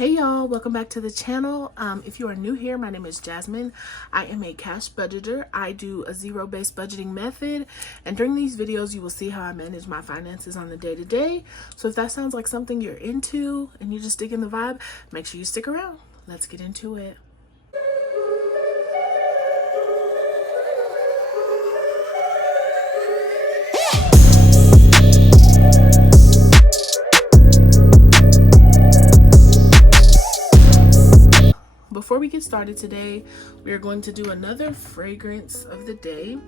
Hey y'all, welcome back to the channel. If you are new here, my name is Jasmine. I am a cash budgeter. I do a zero-based budgeting method, and during these videos you will see how I manage my finances on the day-to-day. So if that sounds like something you're into and you're just digging the vibe, make sure you stick around. Let's get into it. Before we get started today, we are going to do another fragrance of the day.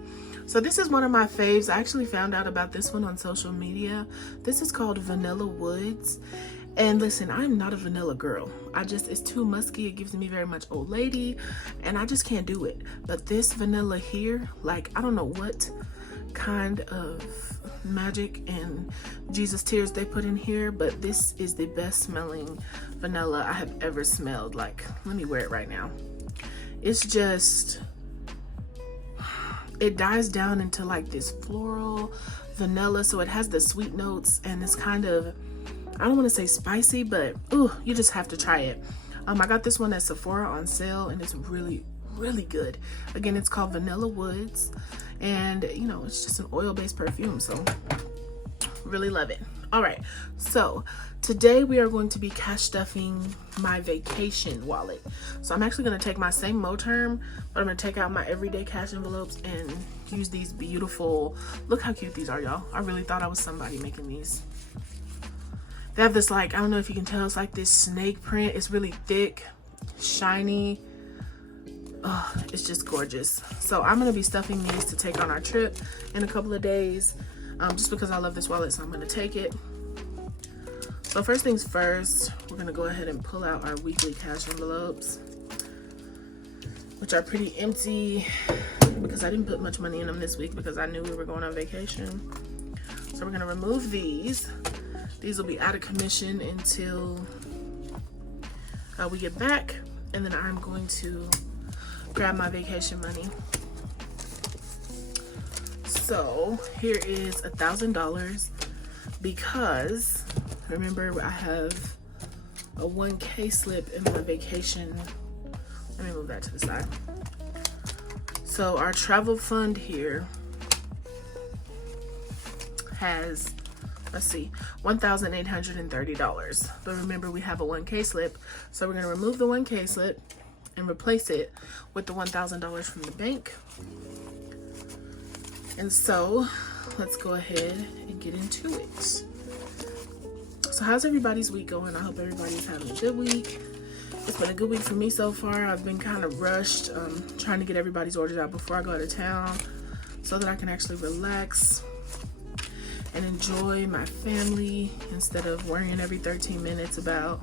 So this is one of my faves. I actually found out about this one on social media. This is called Vanilla Woods. And listen, I'm not a vanilla girl. It's too musky. It gives me very much old lady, and I just can't do it. But this vanilla here, like, I don't know what kind of magic and Jesus tears they put in here, but this is the best smelling vanilla I have ever smelled. Like, let me wear it right now. It's just, it dies down into like this floral vanilla, so it has the sweet notes, and it's kind of, I don't want to say spicy, but ooh, you just have to try it. I got this one at Sephora on sale, and it's really good. Again, it's called Vanilla Woods, and you know, it's just an oil-based perfume, so really love it. All right, so today we are going to be cash stuffing my vacation wallet. So I'm actually going to take my same Moterm, but I'm going to take out my everyday cash envelopes and use these beautiful, look how cute these are, y'all. I really thought I was somebody making these. They have this, like, I don't know if you can tell, it's like this snake print. It's really thick, shiny. Oh, it's just gorgeous. So I'm gonna be stuffing these to take on our trip in a couple of days, just because I love this wallet, so I'm gonna take it. So first things first, we're gonna go ahead and pull out our weekly cash envelopes, which are pretty empty because I didn't put much money in them this week because I knew we were going on vacation. So we're gonna remove these. These will be out of commission until we get back, and then I'm going to grab my vacation money. So here is $1,000 because remember I have a 1K slip in my vacation. Let me move that to the side. So our travel fund here has, let's see, $1,830. But remember, we have a 1K slip, so we're gonna remove the 1K slip and replace it with the $1,000 from the bank. And so let's go ahead and get into it. So how's everybody's week going? I hope everybody's having a good week. It's been a good week for me so far. I've been kind of rushed, trying to get everybody's orders out before I go to town so that I can actually relax and enjoy my family instead of worrying every 13 minutes about,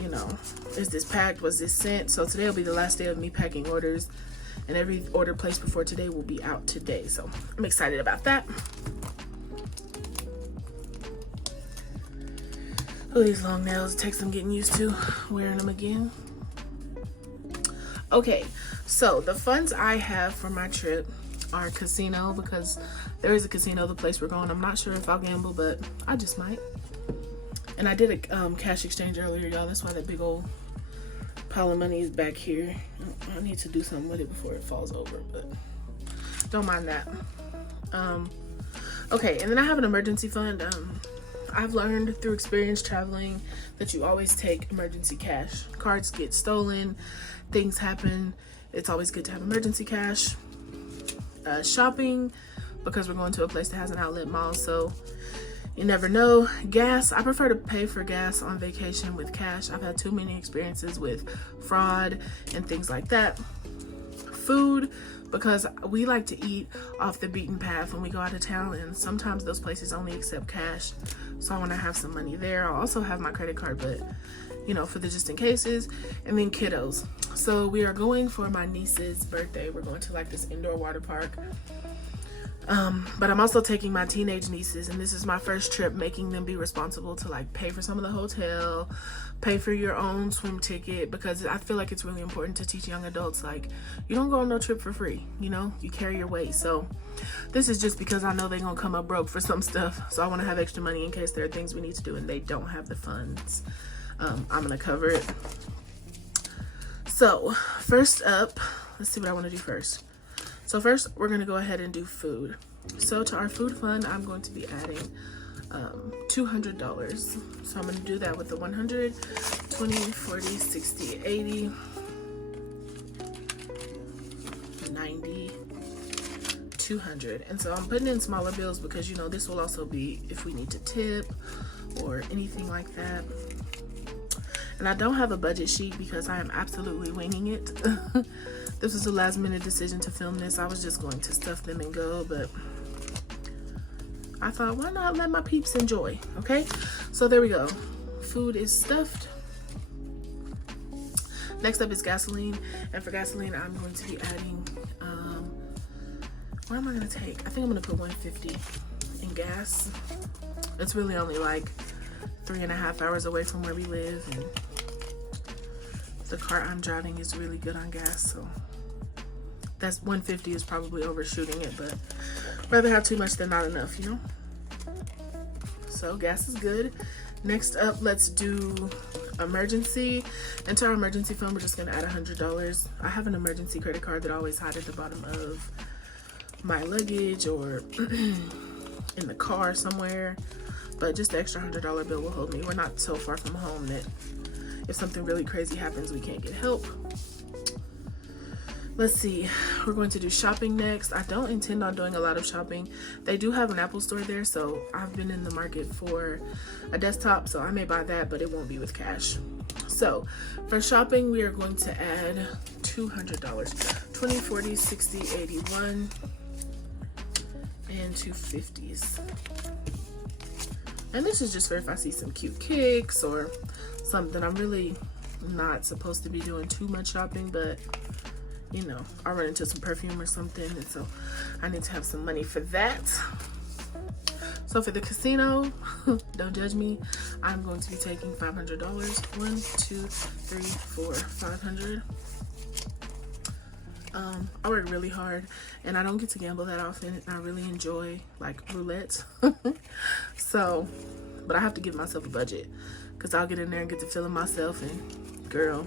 you know, is this packed, was this sent? So today will be the last day of me packing orders, and every order placed before today will be out today. So I'm excited about that. Oh, these long nails, it takes some getting used to wearing them again. Okay, so the funds I have for my trip are casino, because there is a casino, the place we're going. I'm not sure if I'll gamble, but I just might. And I did a cash exchange earlier, y'all. That's why that big old pile of money is back here. I need to do something with it before it falls over, but don't mind that. Okay, and then I have an emergency fund. I've learned through experience traveling that you always take emergency cash. Cards get stolen, things happen. It's always good to have emergency cash. Shopping, because we're going to a place that has an outlet mall, so you never know. Gas, I prefer to pay for gas on vacation with cash. I've had too many experiences with fraud and things like that. Food, because we like to eat off the beaten path when we go out of town, and sometimes those places only accept cash, so I want to have some money there. I'll also have my credit card, but you know, for the just in cases. And then kiddos. So we are going for my niece's birthday. We're going to like this indoor water park. But I'm also taking my teenage nieces, and this is my first trip making them be responsible to like pay for some of the hotel, pay for your own swim ticket, because I feel like it's really important to teach young adults, like, you don't go on no trip for free, you know, you carry your weight. So this is just because I know they're gonna come up broke for some stuff, so I want to have extra money in case there are things we need to do and they don't have the funds. I'm gonna cover it. So first up, let's see what I want to do first. So first we're gonna go ahead and do food. So to our food fund, I'm going to be adding $200. So I'm gonna do that with the 100, 20, 40, 60, 80, 90, 200. And so I'm putting in smaller bills because, you know, this will also be if we need to tip or anything like that. And I don't have a budget sheet because I am absolutely winging it. This was a last minute decision to film this. I was just going to stuff them and go, but I thought, why not let my peeps enjoy? Okay, so there we go. Food is stuffed. Next up is gasoline, and for gasoline I'm going to be adding what am I gonna take? I think I'm gonna put 150 in gas. It's really only like 3.5 hours away from where we live, and the car I'm driving is really good on gas, so that's 150 is probably overshooting it, but rather have too much than not enough, you know? So gas is good. Next up, let's do emergency. And to our emergency fund, we're just gonna add $100. I have an emergency credit card that I always hide at the bottom of my luggage or in the car somewhere, but just the extra $100 bill will hold me. We're not so far from home that if something really crazy happens, we can't get help. Let's see, we're going to do shopping next. I don't intend on doing a lot of shopping. They do have an Apple store there, so I've been in the market for a desktop, so I may buy that, but it won't be with cash. So for shopping, we are going to add $200. 20, 40, 60, 81, and 250s. And this is just for if I see some cute kicks or something. I'm really not supposed to be doing too much shopping, but you know, I'll run into some perfume or something, and so I need to have some money for that. So for the casino, don't judge me, I'm going to be taking $500. 1, 2, 3, 4, 500. I work really hard and I don't get to gamble that often, and I really enjoy like roulette. So, but I have to give myself a budget because I'll get in there and get to feeling myself, and girl,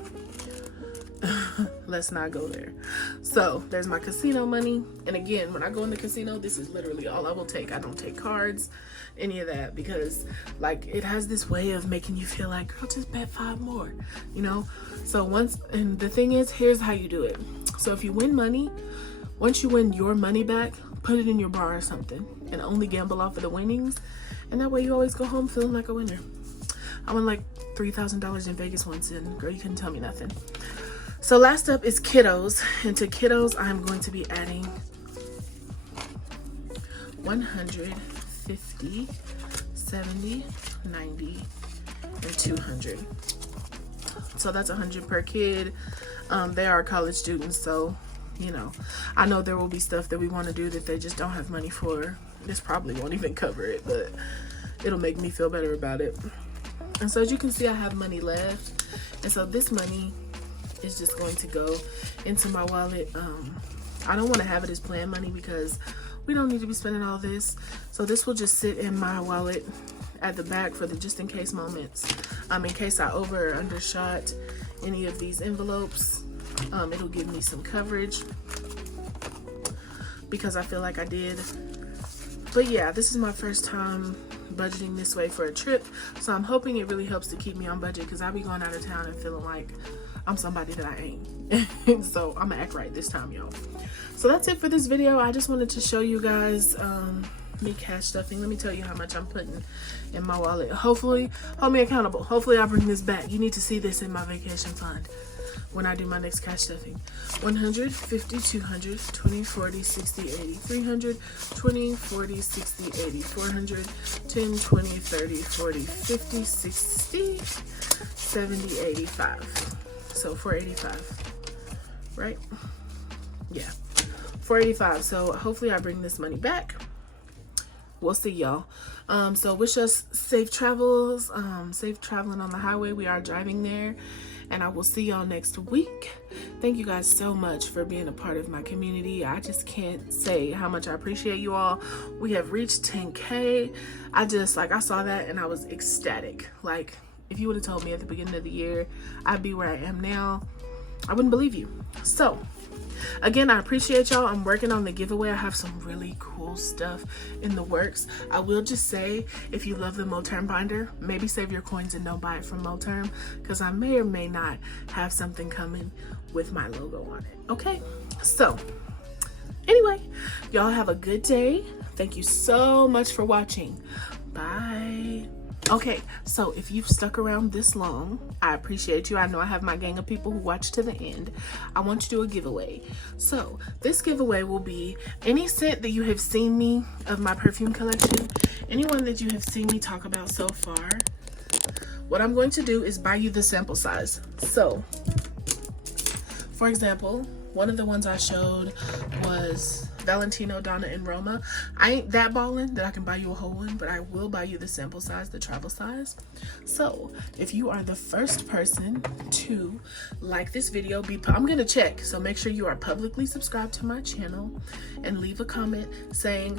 let's not go there. So there's my casino money. And again, when I go in the casino, this is literally all I will take. I don't take cards, any of that, because like it has this way of making you feel like, girl, just bet 5 more, you know? So and the thing is, here's how you do it. So if you win money, once you win your money back, put it in your bar or something and only gamble off of the winnings. And that way you always go home feeling like a winner. I won like $3,000 in Vegas once, and girl, you couldn't tell me nothing. So last up is kiddos, and to kiddos I'm going to be adding 150, 70, 90, and 200. So that's 100 per kid. They are college students, so you know, I know there will be stuff that we want to do that they just don't have money for. This probably won't even cover it, but it'll make me feel better about it. And so as you can see, I have money left, and so this money is just going to go into my wallet. I don't want to have it as planned money because we don't need to be spending all this, so this will just sit in my wallet at the back for the just in case moments. In case I over or undershot any of these envelopes, it'll give me some coverage because I feel like I did. But yeah, this is my first time budgeting this way for a trip, so I'm hoping it really helps to keep me on budget, because I'll be going out of town and feeling like I'm somebody that I ain't. So I'm gonna act right this time, y'all. So that's it for this video. I just wanted to show you guys me cash stuffing. Let me tell you how much I'm putting in my wallet. Hopefully, hold me accountable. Hopefully I bring this back. You need to see this in my vacation fund when I do my next cash stuffing. 100, 50, 200, 20, 40, 60, 80, 300, 20, 40, 60, 80, 400, 10, 20, 30, 40, 50, 60, 70, 85. So 485, right? Yeah, 485. So hopefully I bring this money back. We'll see, y'all. So wish us safe travels, safe traveling on the highway. We are driving there, and I will see y'all next week. Thank you guys so much for being a part of my community. I just can't say how much I appreciate you all. We have reached 10K. I saw that and I was ecstatic. Like, If you would have told me at the beginning of the year I'd be where I am now, I wouldn't believe you. So again, I appreciate y'all. I'm working on the giveaway. I have some really cool stuff in the works. I will just say, if you love the Moterm binder, maybe save your coins and don't buy it from Moterm, because I may or may not have something coming with my logo on it. Okay, so anyway, y'all have a good day. Thank you so much for watching. Bye. Okay, so if you've stuck around this long, I appreciate you. I know I have my gang of people who watch to the end. I want to do a giveaway. So this giveaway will be any scent that you have seen me of my perfume collection, anyone that you have seen me talk about so far. What I'm going to do is buy you the sample size. So for example, one of the ones I showed was Valentino, Donna, and Roma. I ain't that ballin' that I can buy you a whole one, but I will buy you the sample size, the travel size. So if you are the first person to like this video, I'm gonna check, so make sure you are publicly subscribed to my channel and leave a comment saying,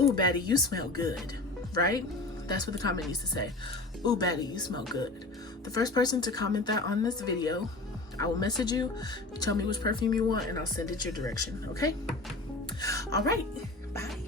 "Ooh, Baddie, you smell good," right? That's what the comment needs to say. "Ooh, Baddie, you smell good." The first person to comment that on this video, I will message you, tell me which perfume you want, and I'll send it your direction, okay? All right, bye.